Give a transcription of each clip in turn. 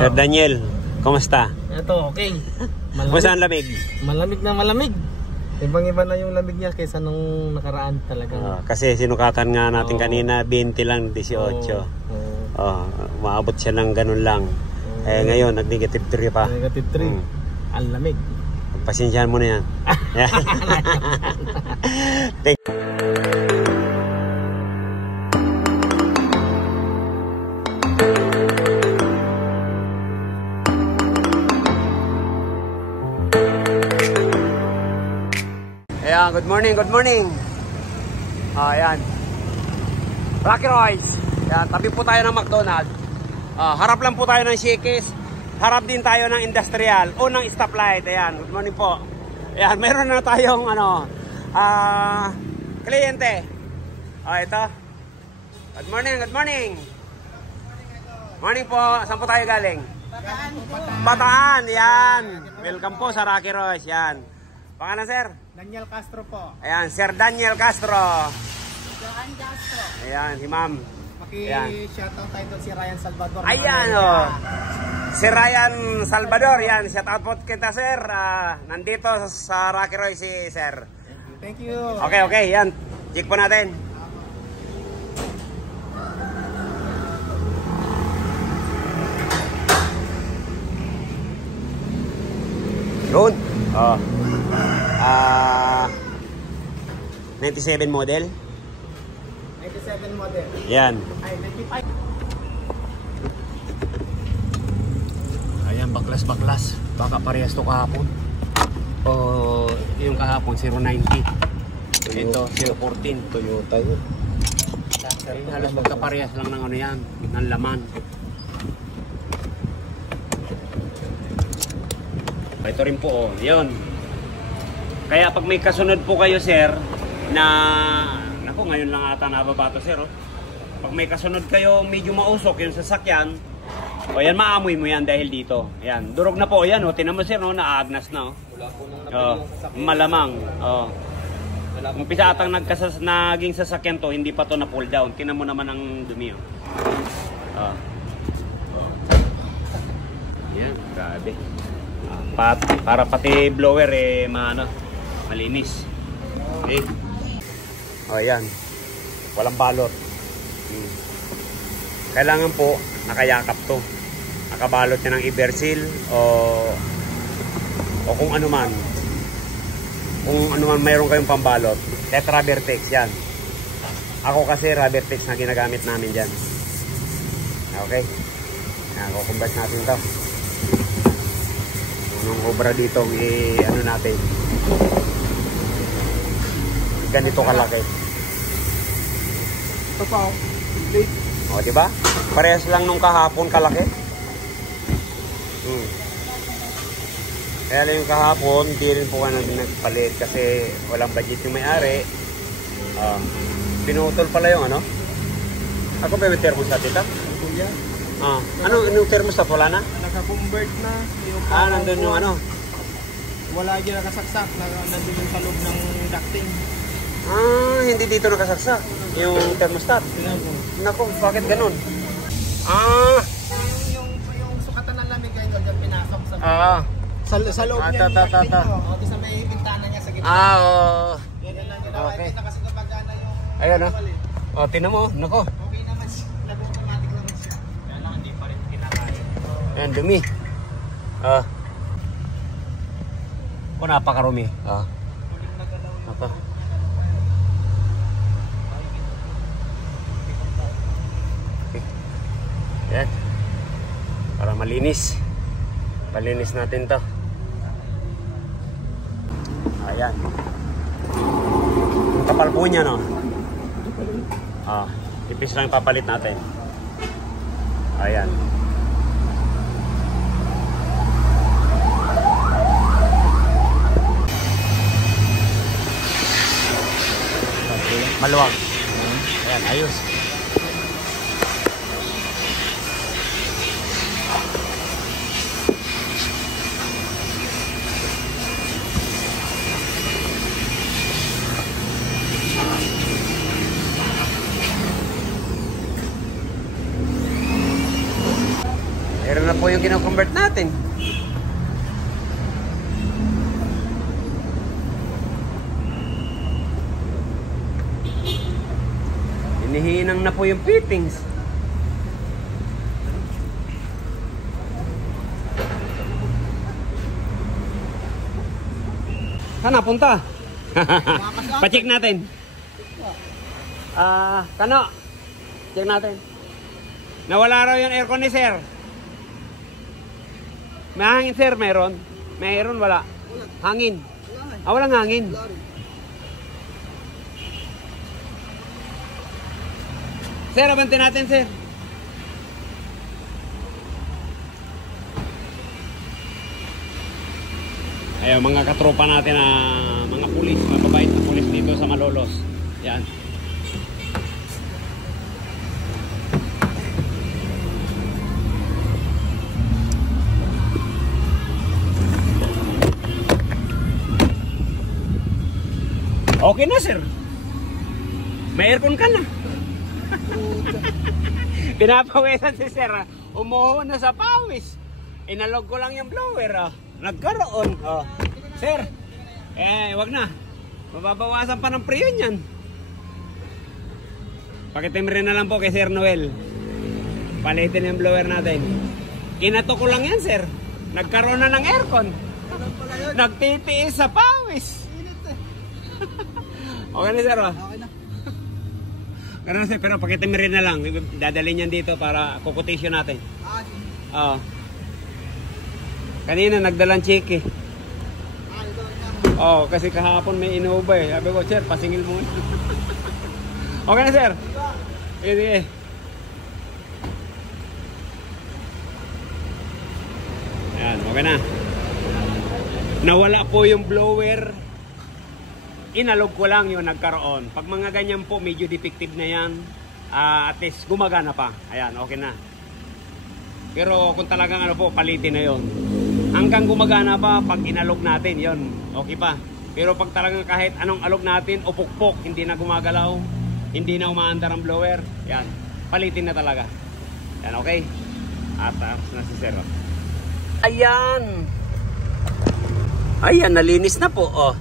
Sir Daniel, kumusta? Ito, okay. Kumusta ang lamig? Malamig na malamig. Ibang-iba na yung lamig niya kaysa nung nakaraan talaga. Kasi sinukatan nga natin kanina, 20 lang, 18. Maabot siya ng ganun lang. Ngayon, nag-negative 3 pa. Negative 3. Ang lamig. Pasensyahan mo na yan. Ayan, good morning, good morning. Ayan. Rocky Royce. Ayan, tabi po tayo ng McDonald's. Harap lang po tayo ng Shakey's. Harap din tayo ng industrial o ng stoplight. Ayan, good morning po. Ayan, meron na tayong kliyente. Ito. Good morning, good morning. Morning po. Saan po tayo galing? Bataan po. Bataan, yan. Welcome po sa Rocky Royce. Yan. Pangalan, sir? Daniel Castro po. Ayan, Sir Daniel Castro. Johan Castro. Ayan, si ma'am. Maki-shoutout tayo doon si Ryan Salvador. Ayan, oh. Si Ryan Salvador, yan. Shoutout po kita, sir. Nandito sa Rocky Royce si sir. Thank you. Okay, okay, yan. Check po natin. Good. 97 model. 97 model. Yan. Ay, 95. Ayan, baklas-baklas. Baka parehas to kahapon. Yung kahapon, 090. Ito, 014. Toyota yun. Halos magkaparehas lang ng ano yan, ng laman. Ito rin po, yun. Kaya pag may kasunod po kayo, sir, na naku, ngayon lang ata nababa to, sir. Pag may kasunod kayo, medyo mausok yung sasakyan, yan, maamoy mo yan dahil dito. Yan, durog na po yan, tinan mo, sir, naagnas na. Wala po nung malamang. Umpisa atang naging sasakyan to, hindi pa to na pull down. Tinan mo naman ang dumi. Yan, grabe. Para pati blower malinis. Okay. Ayan. Walang balot. Kailangan po nakayakap to. Nakabalot siya ng Ibersil o kung ano man. Kung ano man mayroon kayong pambalot. Kahit rubber tex yan. Ako kasi rubber tex na ginagamit namin dyan. Okay. Kukumbas natin to. Nung obra dito, ano natin, ganito kalaki. Ito pa, O, diba? Parehas lang nung kahapon kalaki. Kaya lang yung kahapon, hindi rin po ka nagpalit kasi walang budget yung may-ari. Pinutol pala yung ano? Ako ba yung thermostat ito? Anong thermostat? Wala na? Naka-convert na. Nandun yung ano? Wala dyan nakasaksak. Nandun yung sa loob ng ducting. Hindi dito nakasaksak. Yung thermostat. Naku, bakit ganun? Yung sukatan ng lamig kayo dyan pinasok sa loob niya yung ta. ducting. Sa may bintana niya sa gitna. Oo. Yan lang yun. Okay. Kita kasi kapag ano yung... Ayan tinan mo. Nako. Okay naman siya. Nag-automatic naman siya. Kaya lang hindi pa rin kinakain. Ayan, dumi. Napakarumi. Apa? Okay. Yan. Para malinis. Palinis natin to. Ayan. Ang kapal po niya, no? Ipis lang yung papalit natin. Ayan. Maluwag. Ayan, ayos. na po yung kino-convert natin. Hinihinang na po yung fittings. Saan napunta? Pa-check natin. Kano? Check natin. Nawala raw yung aircon ni sir. May hangin sir, meron? Meron, wala. Hangin. Walang hangin. Sir, abante natin sir. Ayun, mga katropa natin na mga pulis, mga babait na pulis dito sa Malolos. Yan. Okay na sir. May aircon ka na. Pinapawisan si sir. Umuho na sa pawis. Inalog ko lang yung blower. Nagkaroon. Sir, wag na. Mababawasan pa ng preyo niyan. Pakitim rin na lang po kay Sir Noel. Palitin yung blower natin. Kinato ko lang yan sir. Nagkaroon na ng aircon. Nagtitiis sa pawis. Okay na sir. Okay na. Ganun sir, pero pakitim rin na lang. Dadalhin yan dito para kukutisyon natin. Kanina nagdalang check eh. Kasi kahapon may Innova eh. Sabi ko, sir, pasingil mo. Okay na sir. Sige. Ayan, okay na. Nawala po yung blower. Inalog ko lang yung nagkaroon. Pag mga ganyan po, medyo defective na yan. At least gumagana pa. Ayan, okay na. Pero kung talagang palitin na yon. Hanggang gumagana pa pag inalog natin, yon, okay pa. Pero pag talagang kahit anong alog natin, upukpok, hindi na gumagalaw, hindi na umaandar ang blower, yan, palitin na talaga. Yan, okay? At na si Sir. Ayan! Ayan, nalinis na po,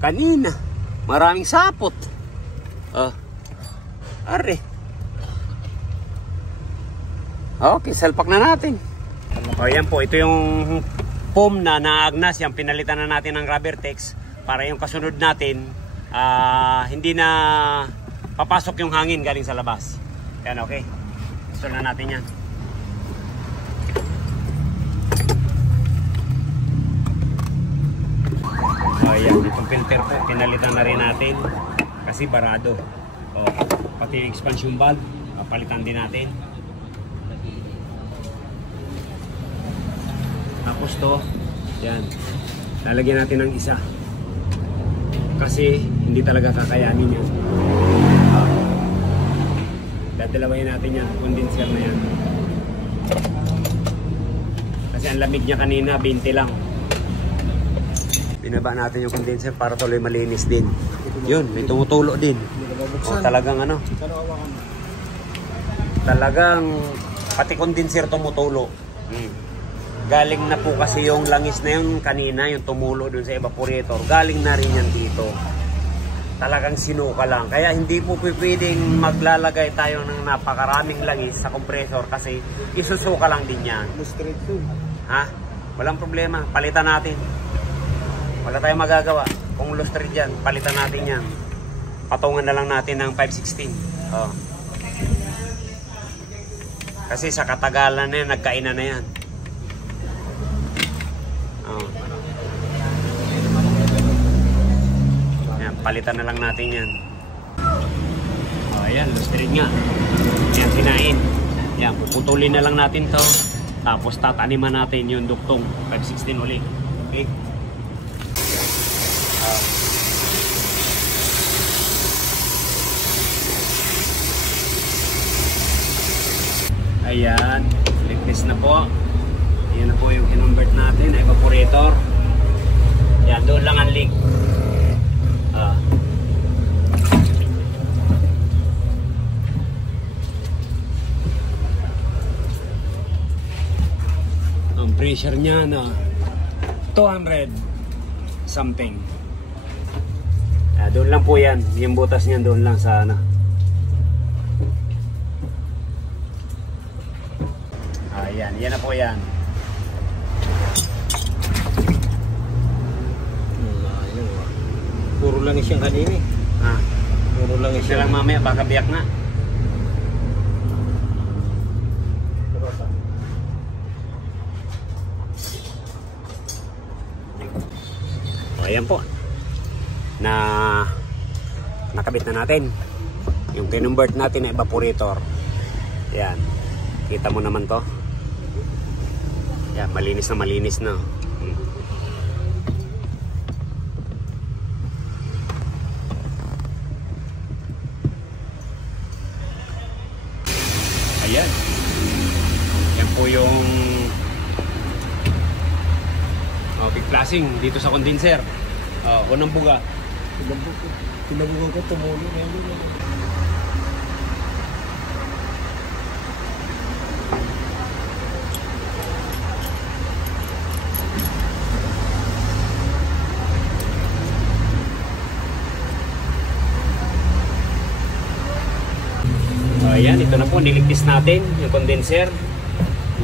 Kanina, maraming sapot. Are. Okay, salpak na natin. Ayan po, ito yung foam na naagnas. Yan, pinalitan na natin ng rubber tex para yung kasunod natin hindi na papasok yung hangin galing sa labas. Yan, okay. Install na natin yan. Ayan, itong filter po, pinalitan na rin natin kasi barado. Pati yung expansion valve, palitan din natin. Tapos to, yan, lalagyan natin ng isa kasi hindi talaga kakayanin yan. Dadalawahin natin yan, condenser na yan kasi ang lamig niya kanina 20 lang. Binaba natin yung condenser para tuloy malinis din. Yun, may tumutulo din. Talagang talagang pati condenser tumutulo. Galing na po kasi yung langis na yun kanina, yung tumulo dun sa evaporator. Galing na rin yan dito. Talagang sinuka lang. Kaya hindi po pwedeng maglalagay tayo ng napakaraming langis sa compressor kasi isusuka lang din yan. Walang problema. Palitan natin. Wala tayong magagawa. Kung lustrate dyan, palitan natin yan. Patungan na lang natin ng 516. Kasi sa katagalan na yan, nagkainan na yan. Ayan, palitan na lang natin yan. Ayan, lustrate nga. Ayan, sinain. Ayan, puputulin na lang natin to. Tapos tataniman natin yung duktong 516 ulit. Okay? Ayan, ligtas na po. Ayan na po yung kinonvert natin, evaporator. Ayan, doon lang ang leak. Ang pressure niya na 200 something. Doon lang po yan. Yung butas niyan doon lang sa ano. Ayan, yan na po yan. Puro lang siyang kanina eh. Puro lang Siya siya. lang mamaya, baka biyak na. O, ayan po. Nakabit na natin. Yung kinonvert natin na evaporator. Yan. Kita mo naman to. Yan, malinis na malinis na. Ayan. Yan po yung pigplasing dito sa condenser. Unang buga. Kinabugan ko tumulo na yun. Ayan, ito na po, niligpis natin yung condenser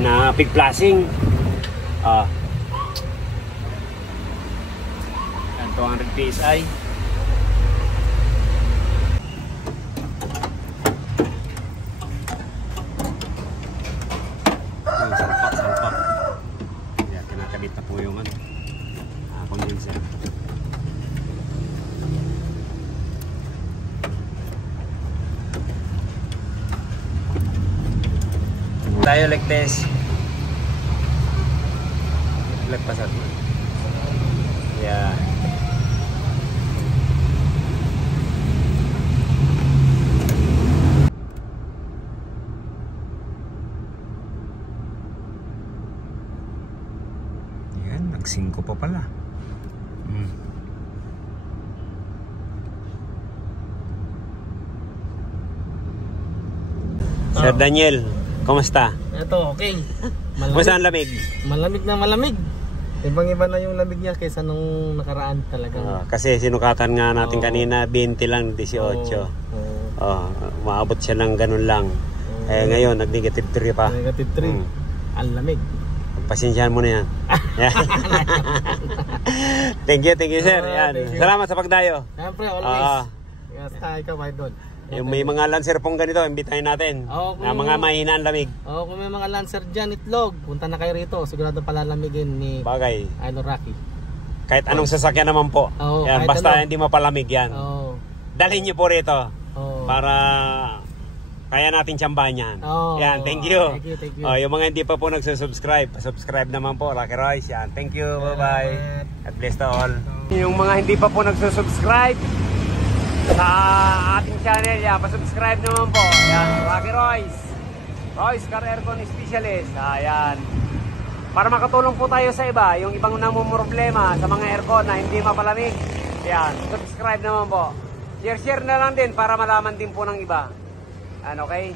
na pigplasing. Yan, 200 PSI. Salpak. Ayan, kinakabit na po yung condenser. Tayo like this. Lagpasat mo. Yeah. Yan, nag-5 pa pala. Sir Daniel, kumusta? Ito, okay. Kumusta ang lamig? Malamig na malamig. Ibang-iba na yung lamig niya kaysa nung nakaraan talaga. Kasi sinukatan nga natin kanina, 20 lang, 18. Maabot siya ng ganun lang. Ngayon, nag-negative 3 pa. Negative 3. Ang lamig. Pasensyahan mo na yan. Thank you sir. Yan. Salamat sa pagdayo. Siyempre, always. Ikaw, idol. Yung may mga lancer pong ganito, imbitahin natin. Na mga mahina ang lamig. Kung may mga lancer dyan, itlog, punta na kayo rito. Sigurado palalamigin ni Bagay. Rocky. Kahit anong sasakyan naman po. Yan, basta hindi mapalamig yan. Dalhin nyo po rito. Para kaya natin tsambahan yan. Yan, thank you. Thank you. Yung mga hindi pa po nagsusubscribe, subscribe naman po, Rocky Royce. Yan, thank you, bye-bye. God bless to all. Yung mga hindi pa po nagsusubscribe sa ating channel, yan, pasubscribe naman po. Yan, Rocky Royce. Royce Car Aircon Specialist. Ayan. Para makatulong po tayo sa iba, yung ibang namumroblema sa mga aircon na hindi mapalamig. Yan, subscribe naman po. Share na lang din para malaman din po ng iba. Okay?